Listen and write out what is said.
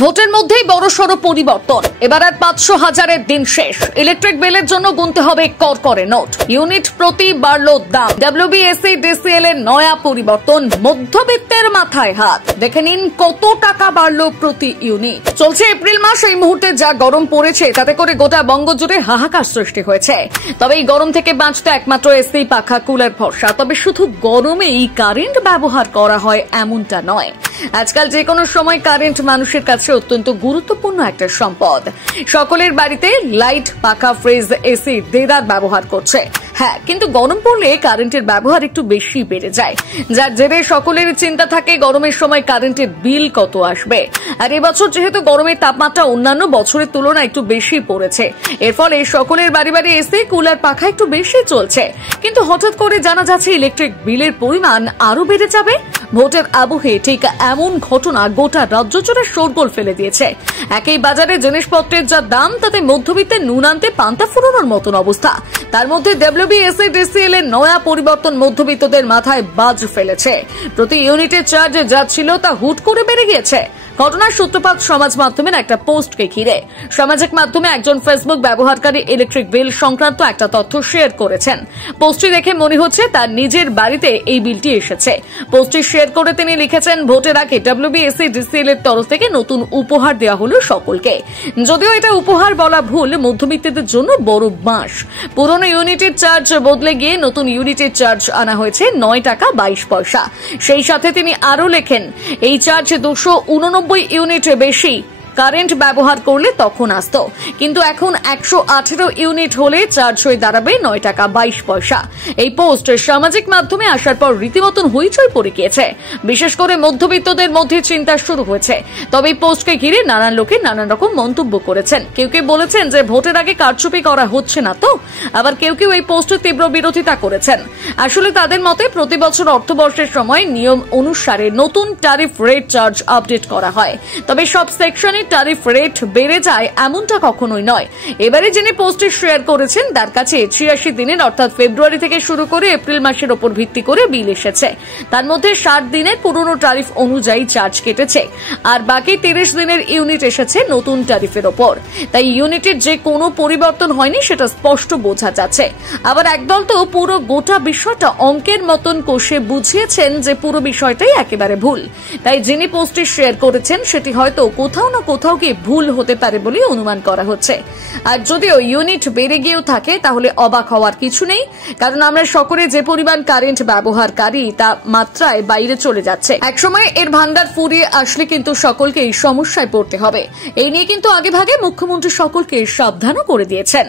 ভোটের মধ্যেই বড়সড় পরিবর্তন। এবার আর ৫০০,০০০-এর দিন শেষ। ইলেকট্রিক বিলের জন্য গুনতে হবে করকরে নোট। ইউনিট প্রতি বাড়ল দাম। WBSE-DCL এর নয়া পরিবর্তন, মধ্যবিত্তের মাথায় হাত। দেখে নিন কত টাকা বাড়ল প্রতি ইউনিট। চলছে এপ্রিল মাস। এই মুহূর্তে যা গরম পড়েছে তাতে করে গোটা বঙ্গজুড়ে হাহাকার সৃষ্টি হয়েছে। তবে এই গরম থেকে বাঁচতে একমাত্র এসি, পাখা, কুলার ভরসা। তবে শুধু গরমেই কারেন্ট ব্যবহার করা হয় এমনটা নয়। আজকাল যে কোনো সময় কারেন্ট মানুষের কাছে অত্যন্ত গুরুত্বপূর্ণ একটা সম্পদ। সকলের বাড়িতে লাইট, পাখা, ফ্রিজ, এসি দেদার ব্যবহার করছে। হ্যাঁ, কিন্তু গরম পড়লে কারেন্টের ব্যবহার একটু বেশি বেড়ে যায়, যার জেরে সকলের চিন্তা থাকে গরমের সময় কারেন্টের বিল কত আসবে। আর এবছর যেহেতু গরমের তাপমাত্রা অন্যান্য বছরের তুলনায় একটু বেশি পড়েছে, এর ফলে সকলের বাড়ি বাড়ি এসি, কুলার, পাখা একটু বেশি চলছে। কিন্তু হঠাৎ করে জানা যাচ্ছে ইলেকট্রিক বিলের পরিমাণ আরো বেড়ে যাবে। ভোটের আবহে ঠিক এমন ঘটনা গোটা রাজ্য জুড়ে শোরগোল ফেলে দিয়েছে। একই বাজারে জিনিসপত্রের যা দাম, তাতে মধ্যবিত্তের নুন আনতে পান্তা ফুরানোর মতন অবস্থা। তার মধ্যে WBSE-DCL এর নয়া পরিবর্তন মধ্যবিত্তদের মাথায় বাজ ফেলেছে। প্রতি ইউনিটের চার্জ যা ছিল তা হুট করে বেড়ে গিয়েছে। ঘটনার সূত্রপাত সমাজ মাধ্যমের একটা পোস্টকে ঘিরে। সামাজিক মাধ্যমে একজন ফেসবুক ব্যবহারকারী ইলেকট্রিক বিল সংক্রান্ত একটা তথ্য শেয়ার করেছেন। পোস্টটি দেখে মনে হচ্ছে তার নিজের বাড়িতে এই বিলটি এসেছে। পোস্টটি শেয়ার করে তিনি লিখেছেন, ভোটের আগে WBSE-DCL এর তরফ থেকে নতুন উপহার দেওয়া হলো সকলকে। যদিও এটা উপহার বলা ভুল, মধ্যবিত্তদের জন্য বড় বাঁশ। পুরনো ইউনিটের চার্জ বদলে গিয়ে নতুন ইউনিটের চার্জ আনা হয়েছে ৯ টাকা ২২ পয়সা। সেই সাথে তিনি আরো লেখেন, এই চার্জ ২৮৯ ইউনিট বেশি কারেন্ট ব্যবহার করলে তখন আসত, কিন্তু এখন ১১৮ ইউনিট হলে চার্জ হয়ে দাঁড়াবে ৯ টাকা ২২ পয়সা। এই পোস্ট সামাজিক মাধ্যমে আসার পর রীতিমতন হইচই পড়ে গিয়েছে। বিশেষ করে মধ্যবিত্তদের মধ্যে চিন্তা শুরু হয়েছে। তবে এই পোস্টকে ঘিরে নানান লোকে নানান রকম মন্তব্য করেছেন। কেউ কেউ বলেছেন যে ভোটের আগে কারচুপি করা হচ্ছে না তো। আবার কেউ কেউ এই পোস্টের তীব্র বিরোধিতা করেছেন। আসলে তাদের মতে প্রতি বছর অর্থবর্ষের সময় নিয়ম অনুসারে নতুন ট্যারিফ রেট চার্জ আপডেট করা হয়। তবে সব সেকশনে ট্যারিফ রেট বেড়ে যায় এমনটা কখনোই নয়। এবারে যিনি পোস্টটি শেয়ার করেছেন তার কাছে ৮৬ দিনের অর্থাৎ ফেব্রুয়ারি থেকে শুরু করে এপ্রিল মাসের ওপর ভিত্তি করে বিল এসেছে। তার মধ্যে ৬০ দিনের পুরনো ট্যারিফ অনুযায়ী চার্জ কেটেছে, আর বাকি ৩০ দিনের ইউনিট এসেছে নতুন ট্যারিফের ওপর। তাই ইউনিটের যে কোনো পরিবর্তন হয়নি সেটা স্পষ্ট বোঝা যাচ্ছে। আবার একদল তো পুরো গোটা বিষয়টা অঙ্কের মতন কষে বুঝিয়েছেন যে পুরো বিষয়টাই একেবারে ভুল। তাই যিনি পোস্টটি শেয়ার করেছেন সেটি হয়তো কোথাও না কোথাও কি ভুল হতে পারে বলে অনুমান করা হচ্ছে। আর যদিও ইউনিট বেড়ে গিয়েও থাকে তাহলে অবাক হওয়ার কিছু নেই, কারণ আমরা সকলে যে পরিমাণ কারেন্ট ব্যবহারকারী তা মাত্রায় বাইরে চলে যাচ্ছে। একসময় এর ভান্ডার ফুরিয়ে আসলে কিন্তু সকলকেই সমস্যায় পড়তে হবে। এই নিয়ে কিন্তু আগেভাগে মুখ্যমন্ত্রী সকলকে সাবধানও করে দিয়েছেন।